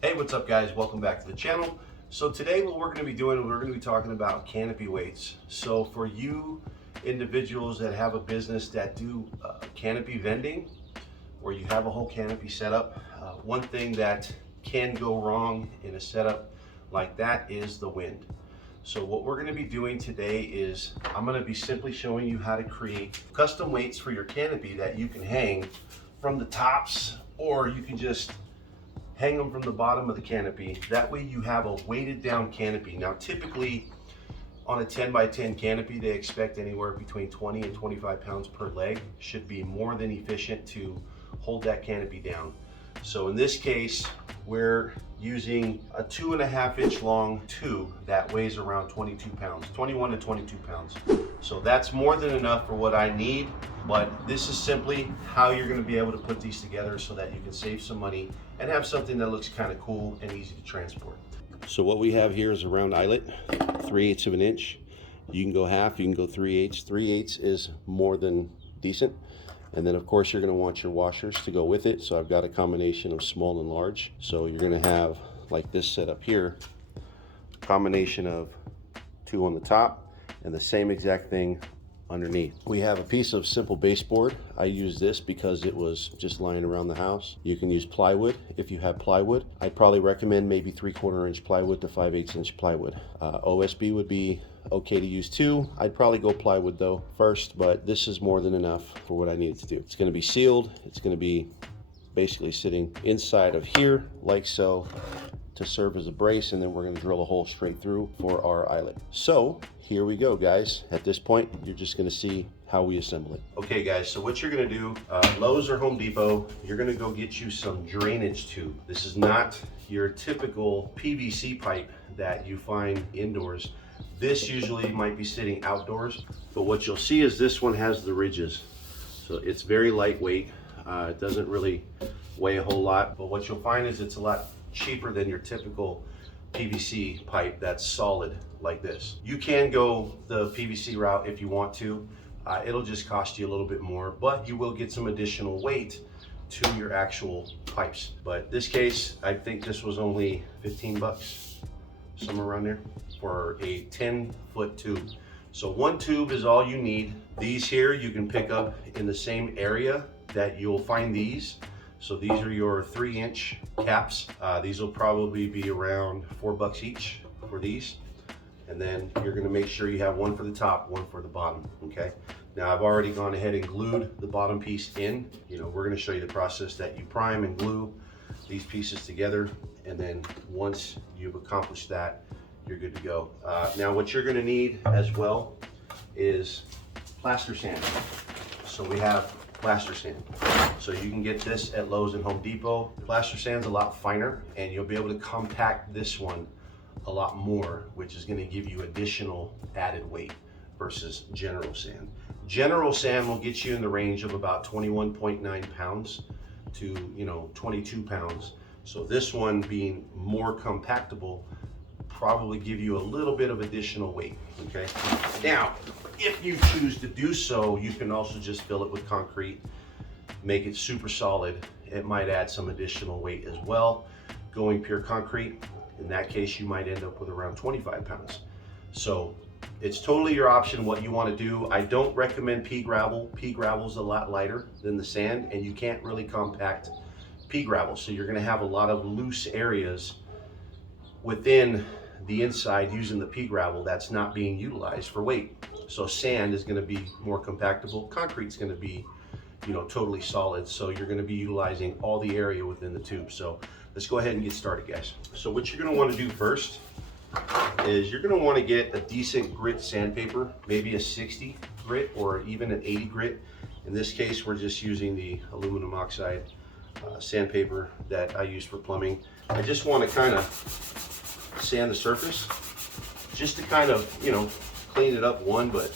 Hey, what's up guys? Welcome back to the channel. So today what we're going to be doing, we're going to be talking about canopy weights. So for you individuals that have a business that do canopy vending, where you have a whole canopy setup, one thing that can go wrong in a setup like that is the wind. So what we're going to be doing today is I'm going to be simply showing you how to create custom weights for your canopy that you can hang from the tops, or you can just hang them from the bottom of the canopy. That way you have a weighted down canopy. Now typically on a 10 by 10 canopy, they expect anywhere between 20 and 25 pounds per leg. Should be more than efficient to hold that canopy down. So in this case, we're using a 2.5 inch long tube that weighs around 22 pounds, 21 to 22 pounds. So that's more than enough for what I need, but this is simply how you're going to be able to put these together so that you can save some money and have something that looks kind of cool and easy to transport. So what we have here is a round eyelet, 3/8 of an inch. You can go half, you can go 3/8. 3/8 is more than decent. And then of course you're going to want your washers to go with it. So I've got a combination of small and large. So you're going to have, like this setup here, a combination of 2 on the top and the same exact thing underneath. We have a piece of simple baseboard. I use this because it was just lying around the house. You can use plywood if you have plywood. I'd probably recommend maybe 3/4 inch plywood to 5/8 inch plywood. OSB would be okay to use too. I'd probably go plywood though first, but this is more than enough for what I need to do. It's going to be sealed. It's going to be basically sitting inside of here like so to serve as a brace, and then we're going to drill a hole straight through for our eyelet. So here we go guys. At this point you're just going to see how we assemble it. Okay guys, so what you're going to do, Lowe's or Home Depot, you're going to go get you some drainage tube. This is not your typical PVC pipe that you find indoors. This usually might be sitting outdoors, but what you'll see is this one has the ridges. So it's very lightweight. It doesn't really weigh a whole lot, but what you'll find is it's a lot cheaper than your typical PVC pipe that's solid like this. You can go the PVC route if you want to. It'll just cost you a little bit more, but you will get some additional weight to your actual pipes. But this case, I think this was only 15 bucks, somewhere around there, for a 10-foot tube. So one tube is all you need. These here you can pick up in the same area that you'll find these. So these are your 3-inch caps. These will probably be around $4 each for these. And then you're gonna make sure you have one for the top, one for the bottom, okay? Now I've already gone ahead and glued the bottom piece in. You know, we're gonna show you the process that you prime and glue these pieces together. And then once you've accomplished that, you're good to go. Now what you're gonna need as well is plaster sand. So we have plaster sand. So you can get this at Lowe's and Home Depot. Plaster sand's a lot finer and you'll be able to compact this one a lot more, which is going to give you additional added weight versus general sand. General sand will get you in the range of about 21.9 pounds to 22 pounds. So this one being more compactable probably give you a little bit of additional weight, okay? Now, if you choose to do so, you can also just fill it with concrete, make it super solid. It might add some additional weight as well. Going pure concrete, in that case, you might end up with around 25 pounds. So it's totally your option what you want to do. I don't recommend pea gravel. Pea gravel is a lot lighter than the sand, and you can't really compact pea gravel. So you're going to have a lot of loose areas within the inside using the pea gravel that's not being utilized for weight. So sand is going to be more compactable. Concrete's going to be, totally solid. So you're going to be utilizing all the area within the tube. So let's go ahead and get started, guys. So what you're going to want to do first is you're going to want to get a decent grit sandpaper, maybe a 60 grit or even an 80 grit. In this case, we're just using the aluminum oxide sandpaper that I use for plumbing. I just want to kind of sand the surface just to kind of, clean it up but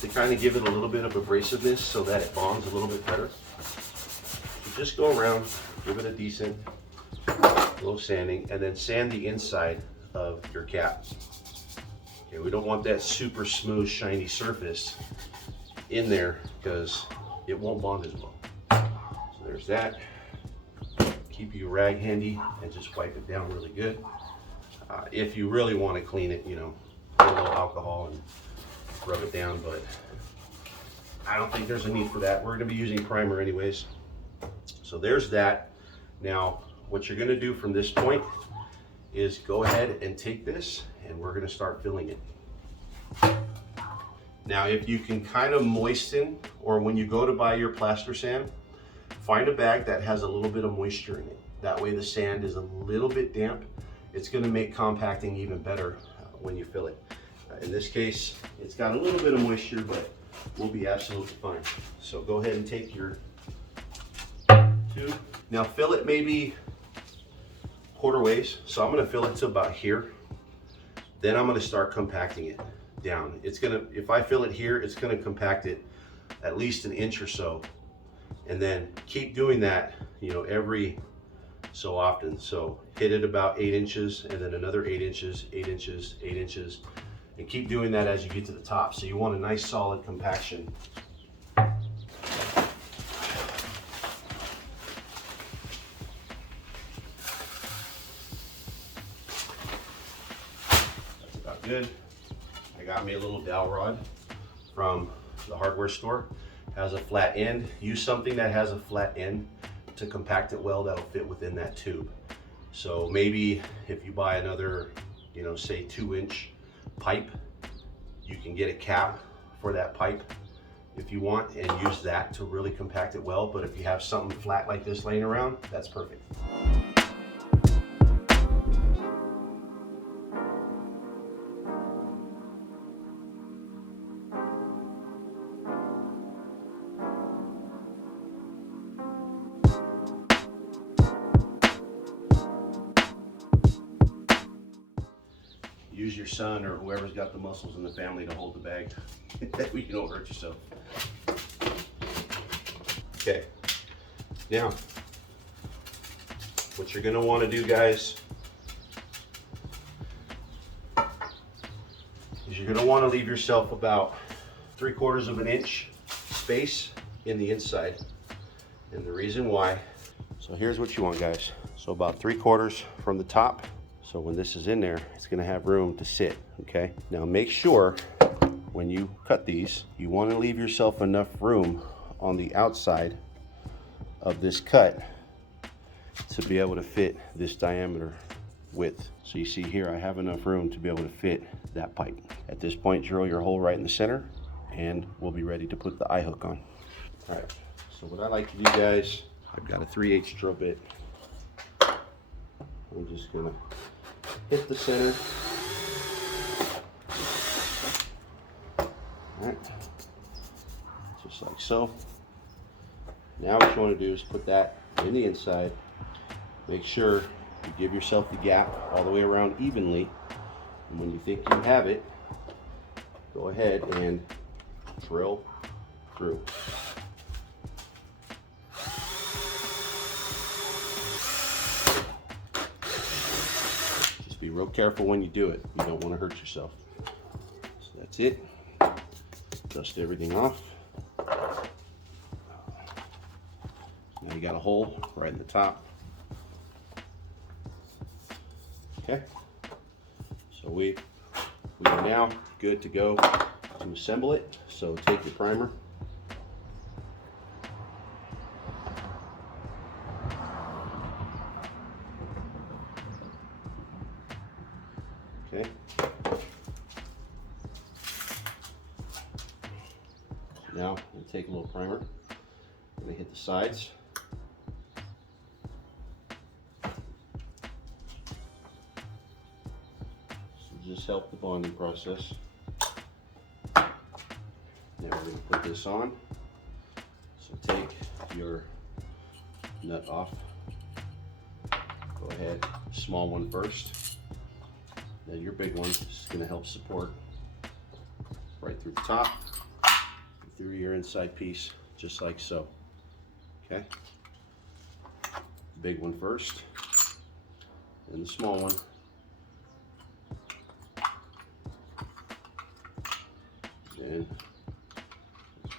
to kind of give it a little bit of abrasiveness so that it bonds a little bit better. So just go around, give it a decent little sanding, and then sand the inside of your cap. Okay, we don't want that super smooth, shiny surface in there because it won't bond as well. So there's that. keep your rag handy and just wipe it down really good. If you really want to clean it, you know, put a little alcohol and rub it down, but I don't think there's a need for that. We're going to be using primer anyways. So there's that. Now, what you're going to do from this point is go ahead and take this and we're going to start filling it. Now, if you can kind of moisten, or when you go to buy your plaster sand, find a bag that has a little bit of moisture in it. That way the sand is a little bit damp. It's going to make compacting even better when you fill it. In this case, it's got a little bit of moisture, but we'll be absolutely fine. So go ahead and take your tube. Now fill it maybe quarter ways. So I'm going to fill it to about here. Then I'm going to start compacting it down. It's going to, if I fill it here, it's going to compact it at least an inch or so. And then keep doing that, you know, every so often. So hit it about 8 inches and then another 8 inches, 8 inches, 8 inches. And keep doing that as you get to the top. So you want a nice solid compaction. That's about good. I got me a little dowel rod from the hardware store. Has a flat end. Use something that has a flat end to compact it well, that'll fit within that tube. So maybe if you buy another, you know, say 2-inch pipe, you can get a cap for that pipe if you want and use that to really compact it well. But if you have something flat like this laying around, that's perfect. Use your son or whoever's got the muscles in the family to hold the bag. That way you don't hurt yourself. Okay, now what you're gonna wanna do, guys, is you're gonna wanna leave yourself about 3/4 of an inch space in the inside. And the reason why, so here's what you want, guys. So about 3/4 from the top. So when this is in there, it's gonna have room to sit, okay? Now make sure when you cut these, you wanna leave yourself enough room on the outside of this cut to be able to fit this diameter width. So you see here, I have enough room to be able to fit that pipe. At this point, drill your hole right in the center and we'll be ready to put the eye hook on. All right, so what I like to do, guys, I've got a 3/8 drill bit. I'm just gonna hit the center. All right, just like so. Now what you want to do is put that in the inside. Make sure you give yourself the gap all the way around evenly. And when you think you have it, go ahead and drill through. Just be real careful when you do it. You don't want to hurt yourself. So that's it. Dust everything off. Now you got a hole right in the top. Okay, so we are now good to go to assemble it. So take your primer. Okay. Now we'll take a little primer. I'm going to hit the sides. Just help the bonding process. Now we're going to put this on. So take your nut off. Go ahead, small one first. Then your big one is going to help support right through the top, through your inside piece, just like so. Okay. Big one first, then the small one. And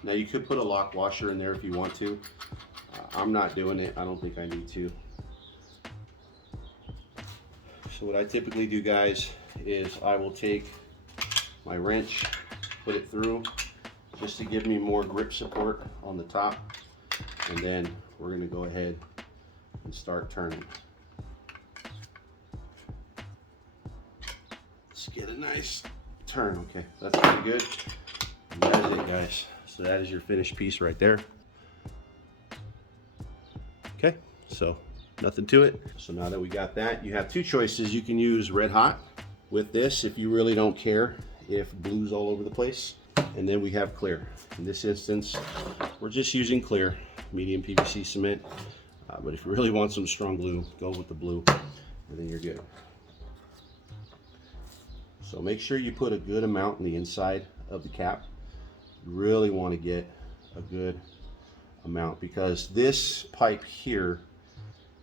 now you could put a lock washer in there if you want to. I'm not doing it. I don't think I need to. So what I typically do, guys, is I will take my wrench, put it through just to give me more grip support on the top, and then we're going to go ahead and start turning. Let's get a nice turn. Okay, that's pretty good. And that is it, guys. So that is your finished piece right there. Okay, so nothing to it. So now that we got that, you have two choices. You can use red hot with this if you really don't care if blue's all over the place. And then we have clear. In this instance, we're just using clear, medium PVC cement. But if you really want some strong glue, go with the blue, and then you're good. So make sure you put a good amount in the inside of the cap. You really want to get a good amount, because this pipe here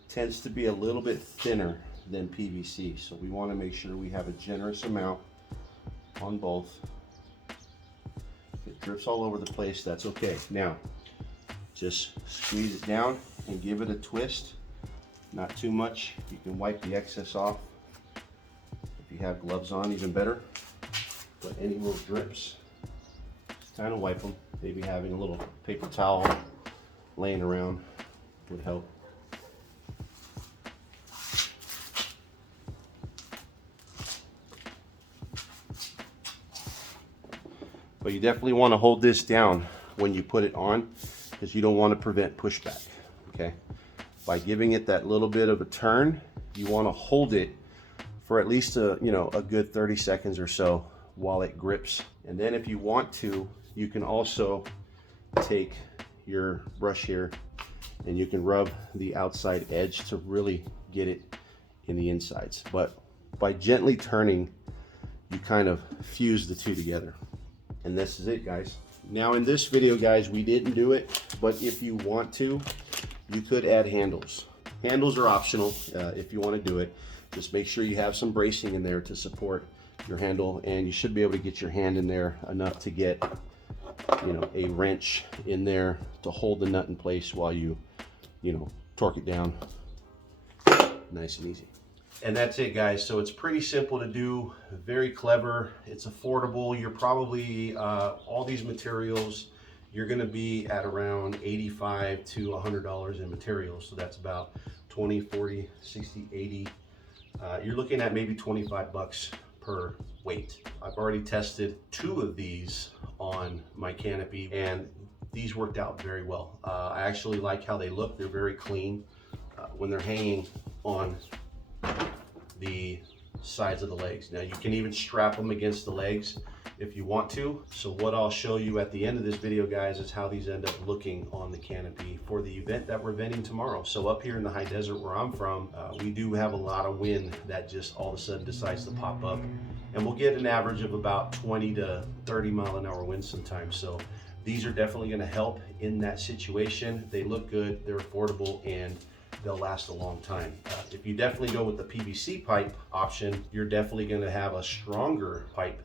tends to be a little bit thinner than PVC. So we want to make sure we have a generous amount on both. If it drips all over the place, that's okay. Now, just squeeze it down and give it a twist. Not too much. You can wipe the excess off. If you have gloves on, even better. But any little drips, just kind of wipe them. Maybe having a little paper towel laying around would help. But you definitely want to hold this down when you put it on, because you don't want to prevent pushback. Okay, by giving it that little bit of a turn, you want to hold it for at least a good 30 seconds or so while it grips. And then if you want to, you can also take your brush here and you can rub the outside edge to really get it in the insides. But by gently turning, you kind of fuse the two together. And this is it, guys. Now in this video, guys, we didn't do it, but if you want to, you could add handles. Handles are optional if you want to do it. Just make sure you have some bracing in there to support your handle, and you should be able to get your hand in there enough to get a wrench in there to hold the nut in place while you torque it down. Nice and easy. And that's it, guys. So it's pretty simple to do, very clever. It's affordable. You're probably, all these materials, you're gonna be at around $85 to $100 in materials. So that's about 20, 40, 60, 80. You're looking at maybe 25 bucks per weight. I've already tested 2 of these on my Canopy, and these worked out very well. I actually like how they look. They're very clean when they're hanging on the sides of the legs. Now you can even strap them against the legs if you want to. So what I'll show you at the end of this video, guys, is how these end up looking on the Canopy for the event that we're vending tomorrow. So up here in the high desert where I'm from, we do have a lot of wind that just all of a sudden decides to pop up, and we'll get an average of about 20 to 30 mile an hour winds sometimes. So these are definitely going to help in that situation. They look good, they're affordable, and they'll last a long time. If you definitely go with the PVC pipe option, you're definitely going to have a stronger pipe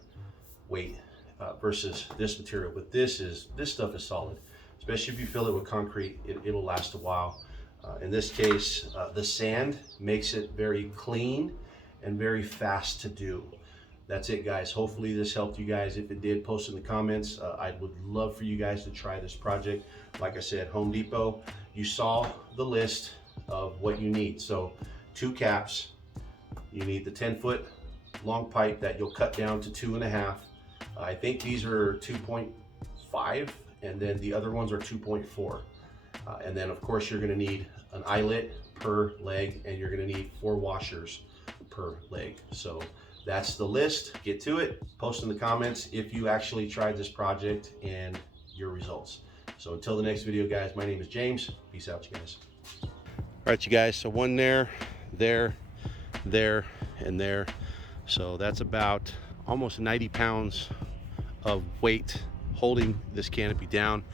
weight versus this material. But this stuff is solid, especially if you fill it with concrete. It'll last a while. In this case, the sand makes it very clean and very fast to do. That's it, guys. Hopefully this helped you guys. If it did, post in the comments. I would love for you guys to try this project. Like I said, Home Depot, you saw the list of what you need. So 2 caps, you need the 10-foot long pipe that you'll cut down to 2.5. I think these are 2.5, and then the other ones are 2.4. And then of course you're gonna need an eyelet per leg, and you're gonna need 4 washers per leg. So that's the list. Get to it. Post in the comments if you actually tried this project and your results. So until the next video, guys, my name is James. Peace out, you guys. All right, you guys, so 1 there, and there. So that's about almost 90 pounds of weight holding this canopy down.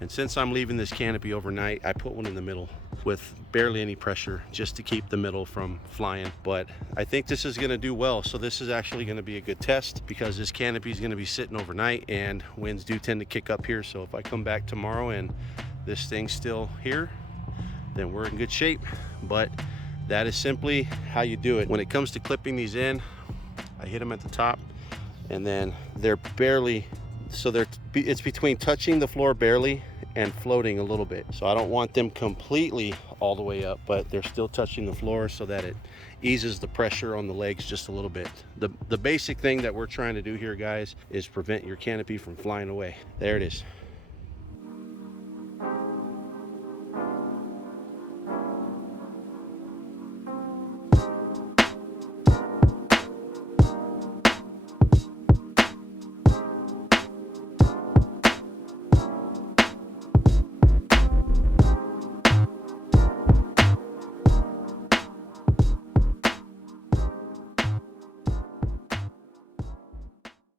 And since I'm leaving this canopy overnight, I put one in the middle with barely any pressure just to keep the middle from flying. But I think this is gonna do well. So this is actually gonna be a good test, because this canopy is gonna be sitting overnight and winds do tend to kick up here. So if I come back tomorrow and this thing's still here, then we're in good shape. But That is simply how you do it. When it comes to clipping these in, I hit them at the top, and then they're barely, so it's between touching the floor barely and floating a little bit. So I don't want them completely all the way up, but they're still touching the floor so that it eases the pressure on the legs just a little bit. The basic thing that we're trying to do here, guys, is prevent your canopy from flying away. There it is.